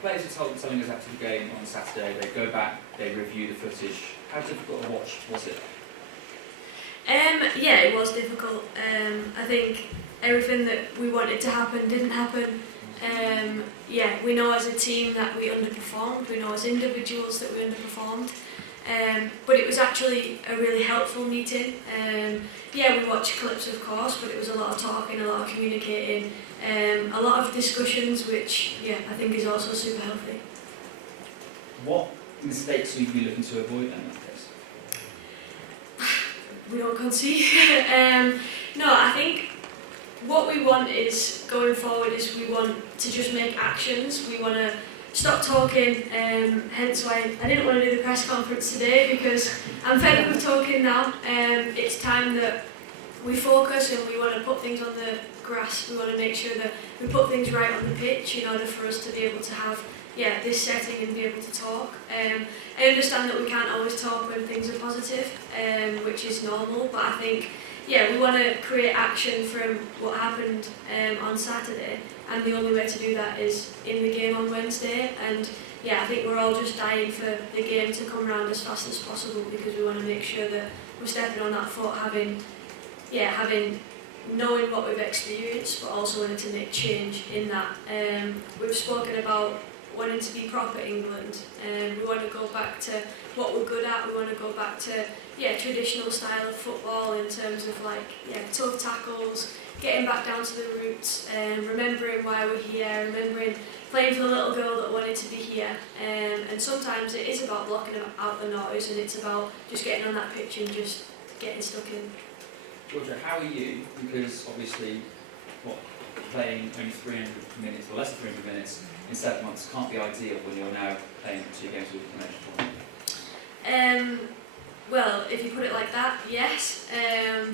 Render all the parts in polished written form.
players are told something goes after the game on Saturday, they go back, they review the footage. How difficult a watch was it? Yeah, it was difficult. I think everything that we wanted to happen didn't happen. Yeah, we know as a team that we underperformed, we know as individuals that we underperformed, but it was actually a really helpful meeting. Yeah, we watched clips of course, but it was a lot of talking, a lot of communicating, a lot of discussions, which yeah, I think is also super healthy. What mistakes will you be looking to avoid then in that case? We don't concede. No, I think what we want is, going forward, is we want to just make actions. We want to stop talking, hence why I didn't want to do the press conference today, because I'm fed up of talking now. It's time that we focus and we want to put things on the grass. We want to make sure that we put things right on the pitch in order for us to be able to have this setting and be able to talk. I understand that we can't always talk when things are positive, which is normal, but I think we want to create action from what happened on Saturday, and the only way to do that is in the game on Wednesday. And I think we're all just dying for the game to come around as fast as possible, because we want to make sure that we're stepping on that foot, having knowing what we've experienced, but also wanting to make change in that. We've spoken about wanting to be proper England, we want to go back to what we're good at. We want to go back to traditional style of football in terms of tough tackles, getting back down to the roots, remembering why we're here, remembering playing for the little girl that wanted to be here, and sometimes it is about blocking out the noise, and it's about just getting on that pitch and just getting stuck in. Georgia, how are you? Because obviously, playing only 300 minutes, or less than 300 minutes in 7 months can't be ideal when you're now playing 2 games with the convention tournament. Well, if you put it like that, yes.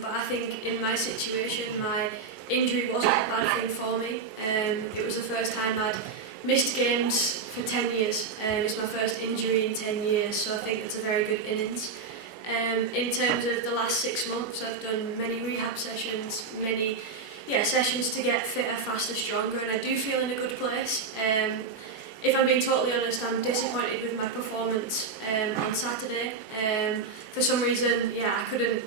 But I think in my situation, my injury wasn't a bad thing for me. It was the first time I'd missed games for 10 years. It was my first injury in 10 years, so I think that's a very good innings. In terms of the last 6 months, I've done many rehab sessions, many sessions to get fitter, faster, stronger, and I do feel in a good place. If I'm being totally honest, I'm disappointed with my performance on Saturday. For some reason, I couldn't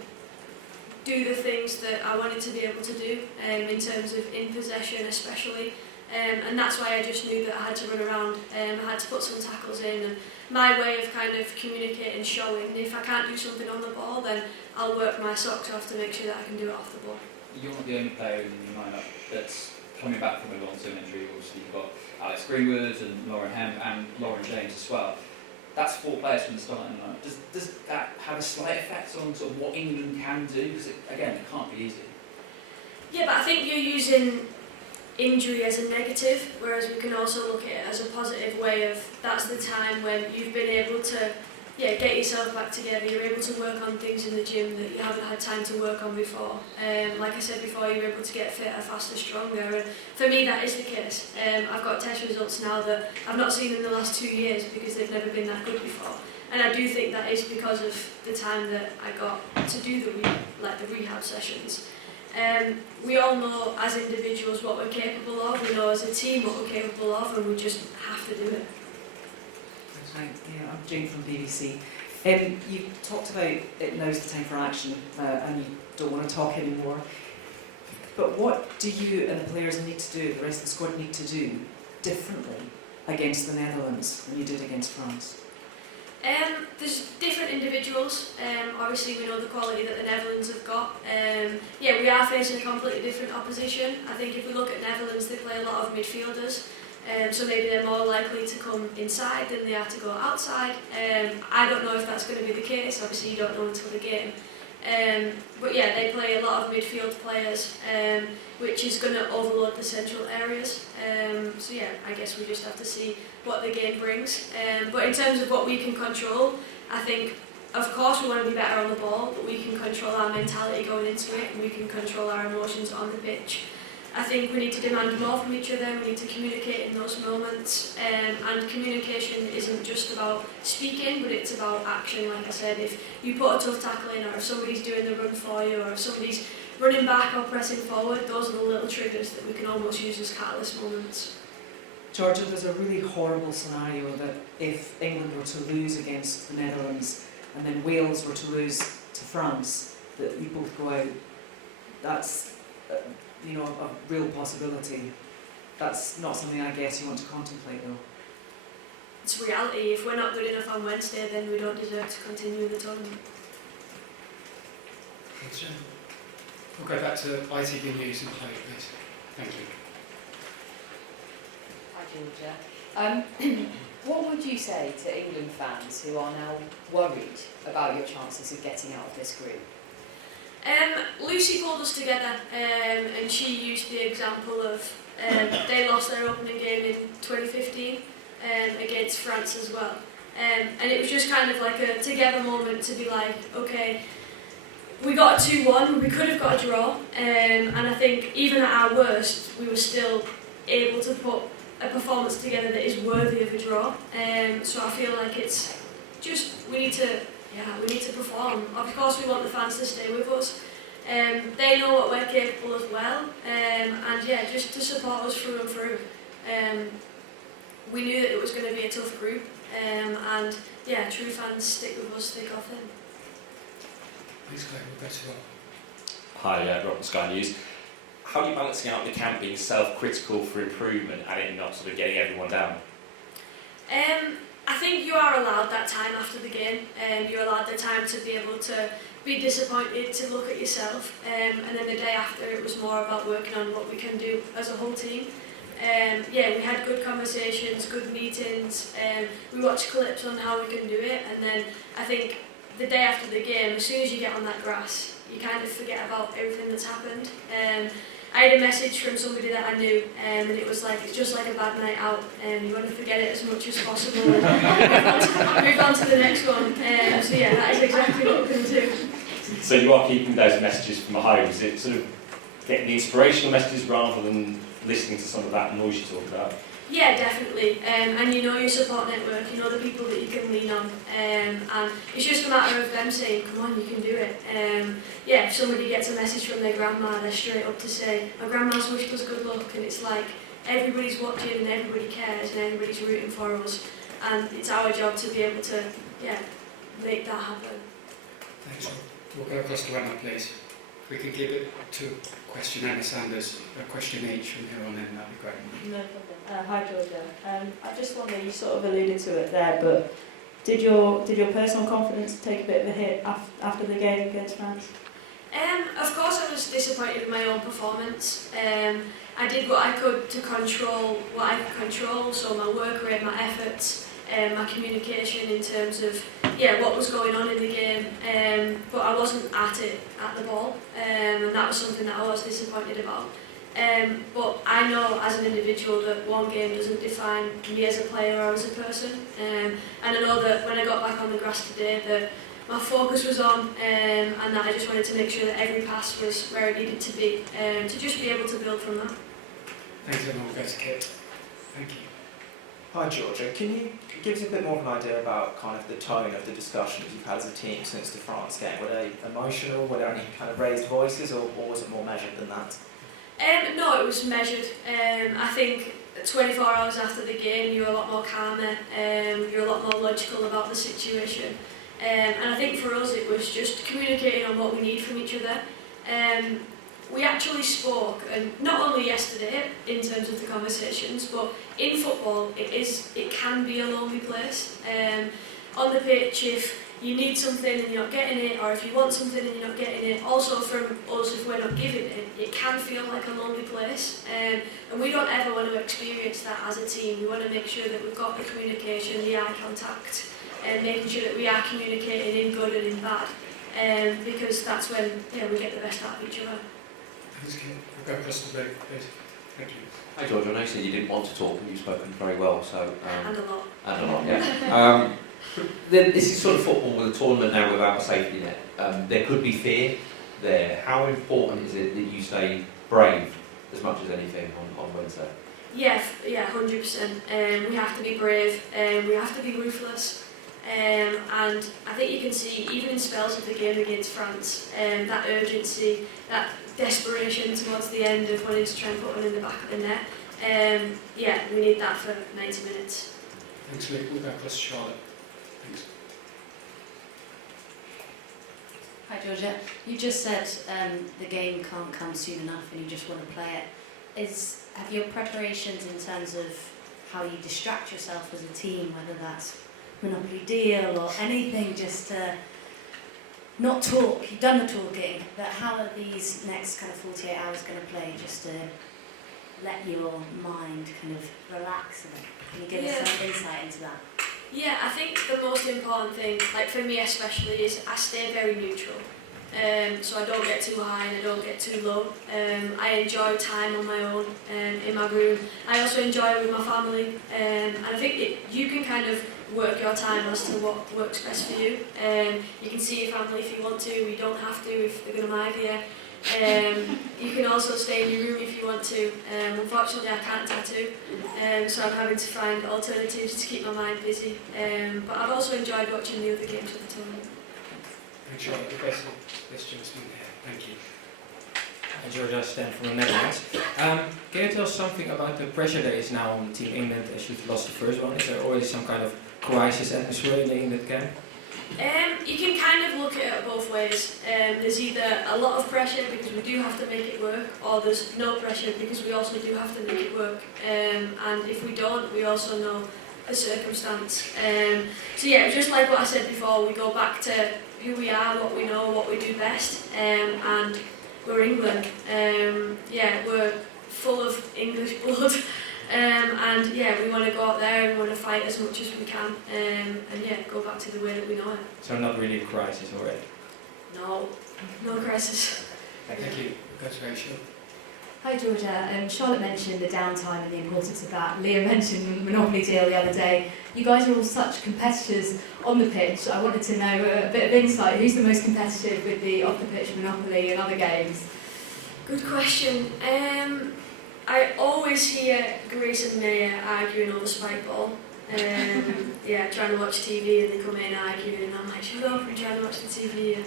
do the things that I wanted to be able to do, in terms of in possession especially. And that's why I just knew that I had to run around, I had to put some tackles in, and my way of kind of communicating, showing, if I can't do something on the ball, then I'll work my socks off to make sure that I can do it off the ball. You're not the only player in the lineup that's coming back from a long-term injury. Obviously you've got Alex Greenwood and Lauren Hemp and Lauren James as well. That's 4 players from the starting lineup. Does that have a slight effect on sort of what England can do? Because again, it can't be easy. Yeah, but I think you're using injury as a negative, whereas we can also look at it as a positive way of that's the time when you've been able to get yourself back together, you're able to work on things in the gym that you haven't had time to work on before. Like I said before, you're able to get fitter, faster, stronger, and for me that is the case. I've got test results now that I've not seen in the last 2 years because they've never been that good before, and I do think that is because of the time that I got to do the rehab sessions. We all know as individuals what we're capable of, we know as a team what we're capable of, and we just have to do it. Right, I'm Jane from BBC. You talked about it now's the time for action, and you don't want to talk anymore. But what do you and the players need to do, the rest of the squad need to do differently against the Netherlands than you did against France? There's different individuals. Obviously we know the quality that the Netherlands have got. We are facing a completely different opposition. I think if we look at Netherlands, they play a lot of midfielders. So maybe they're more likely to come inside than they are to go outside. I don't know if that's going to be the case, obviously you don't know until the game. But they play a lot of midfield players, which is going to overload the central areas. I guess we just have to see what the game brings. But in terms of what we can control, I think, of course we want to be better on the ball, but we can control our mentality going into it, and we can control our emotions on the pitch. I think we need to demand more from each other, we need to communicate in those moments, and communication isn't just about speaking, but it's about action. Like I said, if you put a tough tackle in, or if somebody's doing the run for you, or if somebody's running back or pressing forward, those are the little triggers that we can almost use as catalyst moments. Georgia, there's a really horrible scenario that if England were to lose against the Netherlands and then Wales were to lose to France, that you both go out. That's a real possibility. That's not something I guess you want to contemplate though. It's reality. If we're not good enough on Wednesday, then we don't deserve to continue in the tournament. We'll go back to ITV News and play, please. Thank you. Hi Georgia. What would you say to England fans who are now worried about your chances of getting out of this group? Lucy pulled us together, and she used the example of they lost their opening game in 2015 against France as well. And it was just kind of like a together moment to be like, okay, we got a 2-1, we could have got a draw, and I think even at our worst, we were still able to put a performance together that is worthy of a draw. So I feel like it's just, we need to perform. Of course we want the fans to stay with us. They know what we're capable of well, and yeah, just to support us through and through. We knew that it was going to be a tough group, and yeah, true fans stick with us thick or thin. Please go, we'll go to Rob. Hi, Rob from Sky News. How are you balancing out the camp being self-critical for improvement and it not sort of getting everyone down? I think you are allowed that time after the game. You're allowed the time to be able to be disappointed, to look at yourself, and then the day after it was more about working on what we can do as a whole team. Yeah, we had good conversations, good meetings, we watched clips on how we can do it, and then I think the day after the game, as soon as you get on that grass, you kind of forget about everything that's happened. I had a message from somebody that I knew, and it was like, it's just like a bad night out, and you want to forget it as much as possible and move on to the next one. So yeah, that is exactly what we're going to do. So you are keeping those messages from home. Is it sort of getting the inspirational messages rather than listening to some of that noise you talk about? Yeah, definitely. And you know your support network, you know the people that you can lean on, and it's just a matter of them saying, come on, you can do it. Yeah, if somebody gets a message from their grandma, they're straight up to say, my grandma's wished us good luck, and it's like everybody's watching and everybody cares and everybody's rooting for us, and it's our job to be able to, yeah, make that happen. Thanks. We'll go across to Emma, please. If we could keep it to question Emma Sanders, a question each from here on in, that'd be great. No problem. Hi Georgia. I just wonder, you sort of alluded to it there, but did your personal confidence take a bit of a hit after the game against France? Of course I was disappointed in my own performance. I did what I could to control what I could control, so my work rate, my efforts, my communication in terms of what was going on in the game, but I wasn't at the ball, and that was something that I was disappointed about. But I know as an individual that one game doesn't define me as a player or as a person, and I know that when I got back on the grass today that my focus was on, and that I just wanted to make sure that every pass was where it needed to be, to just be able to build from that. Thanks, Emma. We'll go to Kit. Thank you. Hi Georgia, can you give us a bit more of an idea about kind of the tone of the discussions you've had as a team since the France game? Were they emotional? Were there any kind of raised voices, or was it more measured than that? No, it was measured. I think 24 hours after the game you're a lot more calmer, you're a lot more logical about the situation. And I think for us it was just communicating on what we need from each other. We actually spoke, and not only yesterday in terms of the conversations, but in football it can be a lonely place. On the pitch, if you need something and you're not getting it, or if you want something and you're not getting it, also from us if we're not giving it, it can feel like a lonely place. And we don't ever want to experience that as a team. We want to make sure that we've got the communication, the eye contact, and making sure that we are communicating in good and in bad, because that's when we get the best out of each other. Thanks, Kit. We'll go across the break, please. Thank you. Hi George, I know you said you didn't want to talk and you've spoken very well, so... And a lot. And a lot, yeah. This is sort of football with a tournament now without a safety net. There could be fear there. How important is it that you stay brave as much as anything on Wednesday? Yeah, 100%. We have to be brave, we have to be ruthless, and I think you can see, even in spells of the game against France, that urgency, that desperation towards the end of wanting to try and put one in the back of the net. yeah, we need that for 90 minutes. Thanks, Luke. We'll go across to Charlotte. Thanks. Hi Georgia, you just said the game can't come soon enough and you just want to play it. Have your preparations in terms of how you distract yourself as a team, whether that's Monopoly Deal or anything, just to not talk, you've done the talking, but how are these next kind of 48 hours going to play, just to let your mind kind of relax a bit? Can you give us some insight into that? Yeah, I think the most important thing, like for me especially, is I stay very neutral. So I don't get too high and I don't get too low. I enjoy time on my own in my room. I also enjoy it with my family. And I think you can kind of work your time as to what works best for you. You can see your family if you want to. You don't have to if they're going to mind you. You can also stay in your room if you want to. Unfortunately, I can't tattoo, so I'm having to find alternatives to keep my mind busy. But I've also enjoyed watching the other games of the tournament. Thanks, Charlotte. The best gentleman here. Thank you. Georgia Stanway from the Netherlands. Can you tell us something about the pressure there is now on Team England as you've lost the first one? Is there already some kind of crisis atmosphere in the England camp? You can kind of look at it both ways. There's either a lot of pressure because we do have to make it work, or there's no pressure because we also do have to make it work. And if we don't, we also know the circumstance. So yeah, just like what I said before, we go back to who we are, what we know, what we do best, and we're England. Yeah, we're full of English blood. And yeah, we want to go out there and we want to fight as much as we can, and yeah, go back to the way that we know it. So not really a crisis already? No crisis. Thank you. Go to Rachel. Hi Georgia, Charlotte mentioned the downtime and the importance of that. Leah mentioned Monopoly Deal the other day. You guys are all such competitors on the pitch. I wanted to know a bit of insight. Who's the most competitive with the off-the-pitch Monopoly and other games? Good question. I always hear Grace and Maya arguing over Spikeball. Yeah, trying to watch TV and they come in arguing and I'm like, shut up, I'm trying to watch the TV.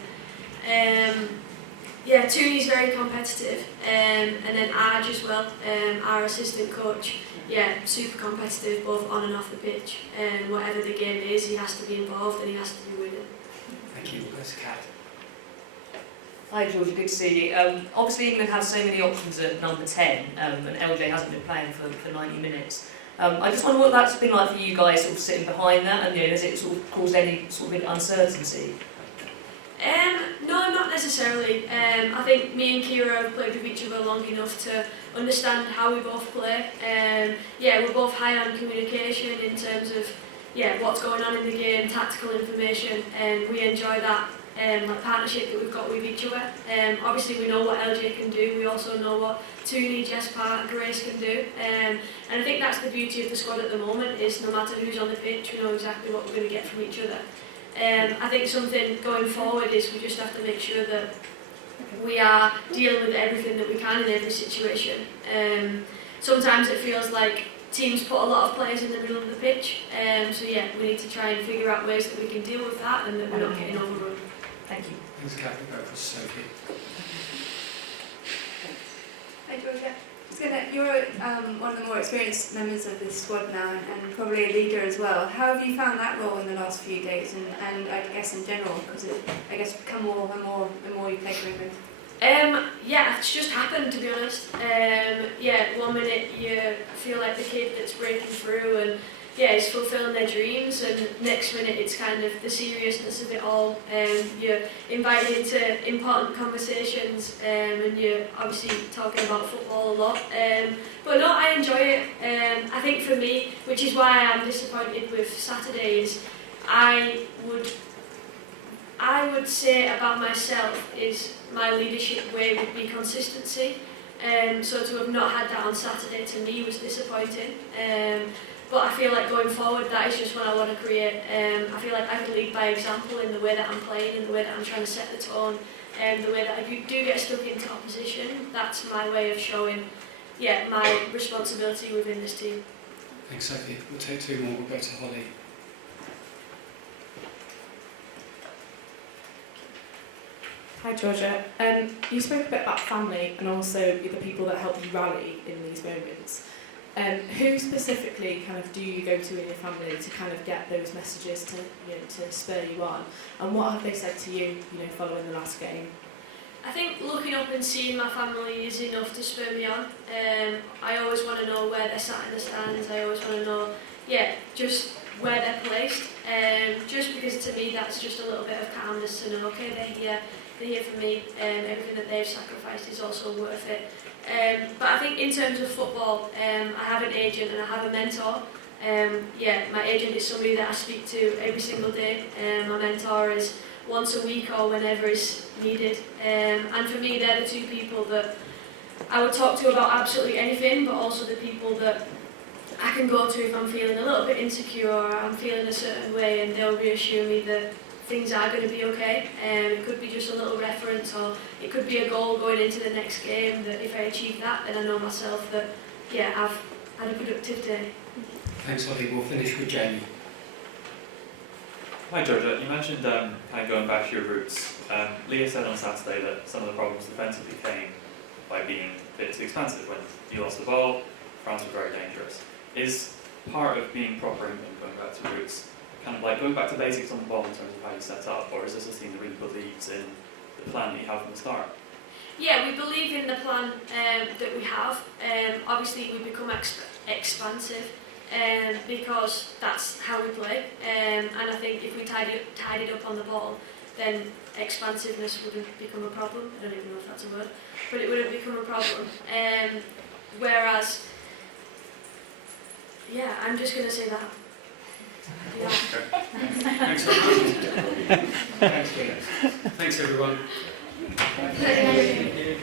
Yeah, Tooney's very competitive, and then Arj as well, our assistant coach. Yeah, super competitive both on and off the pitch. Whatever the game is, he has to be involved and he has to be winning. Thank you. That's Kat. Hi Georgia, good to see you. Obviously England have so many options at number 10, and LJ hasn't been playing for 90 minutes. I just wonder what that's been like for you guys, sort of sitting behind that, and has it sort of caused any sort of uncertainty? No, not necessarily. I think me and Kiera have played with each other long enough to understand how we both play. Yeah, we're both high on communication in terms of what's going on in the game, tactical information, and we enjoy that like partnership that we've got with each other. Obviously we know what LJ can do, we also know what Tooney, Jespar, Grace can do, and I think that's the beauty of the squad at the moment, is no matter who's on the pitch, we know exactly what we're going to get from each other. I think something going forward is we just have to make sure that we are dealing with everything that we can in every situation. Sometimes it feels like teams put a lot of players in the middle of the pitch, so yeah, we need to try and figure out ways that we can deal with that and that we're not getting overrun. Thank you. Thanks, Kat. We'll go across to Sophie. Hi Georgia. You're one of the more experienced members of this squad now and probably a leader as well. How have you found that role in the last few days and I guess in general? Because it become more and more the more you play for England? Yeah, it's just happened, to be honest. Yeah, one minute you feel like the kid that's breaking through and is fulfilling their dreams, and next minute it's kind of the seriousness of it all. You're invited into important conversations, and you're obviously talking about football a lot. But no, I enjoy it. I think for me, which is why I'm disappointed with Saturdays, I would say about myself is my leadership way would be consistency. So to have not had that on Saturday to me was disappointing. But I feel like going forward, that is just what I want to create. I feel like I can lead by example in the way that I'm playing, in the way that I'm trying to set the tone, and the way that I do get stuck into opposition. That's my way of showing, my responsibility within this team. Thanks, Sophie. We'll take two more. We'll go to Holly. Hi Georgia. You spoke a bit about family and also the people that help you rally in these moments. Who specifically kind of do you go to in your family to kind of get those messages to, you know, to spur you on? And what have they said to you, you know, following the last game? I think looking up and seeing my family is enough to spur me on. I always want to know where they're sat in the stands. I always want to know, just where they're placed. Just because to me that's just a little bit of calmness to know, okay, they're here for me, everything that they've sacrificed is also worth it. But I think in terms of football, I have an agent and I have a mentor. My agent is somebody that I speak to every single day. My mentor is once a week or whenever is needed. And for me, they're the two people that I would talk to about absolutely anything, but also the people that I can go to if I'm feeling a little bit insecure or I'm feeling a certain way, and they'll reassure me that things are going to be okay. It could be just a little reference, or it could be a goal going into the next game, that if I achieve that, then I know myself that, I've had a productive day. Thanks, Ollie. We'll finish with Jamie. Hi Georgia, you mentioned kind of going back to your roots. Leah said on Saturday that some of the problems defensively came by being a bit too expansive. When you lost the ball, France were very dangerous. Is part of being proper England going back to roots kind of like going back to basics on the ball in terms of how you set up, or is this a team that really believes in the plan that you have from the start? Yeah, we believe in the plan that we have. Obviously, we become expansive because that's how we play. And I think if we tied it up on the ball, then expansiveness wouldn't become a problem. I don't even know if that's a word, but it wouldn't become a problem. Whereas, I'm just going to say that. Yeah. Thanks very much. Thanks, Kiera. Thanks, everyone. Thank you.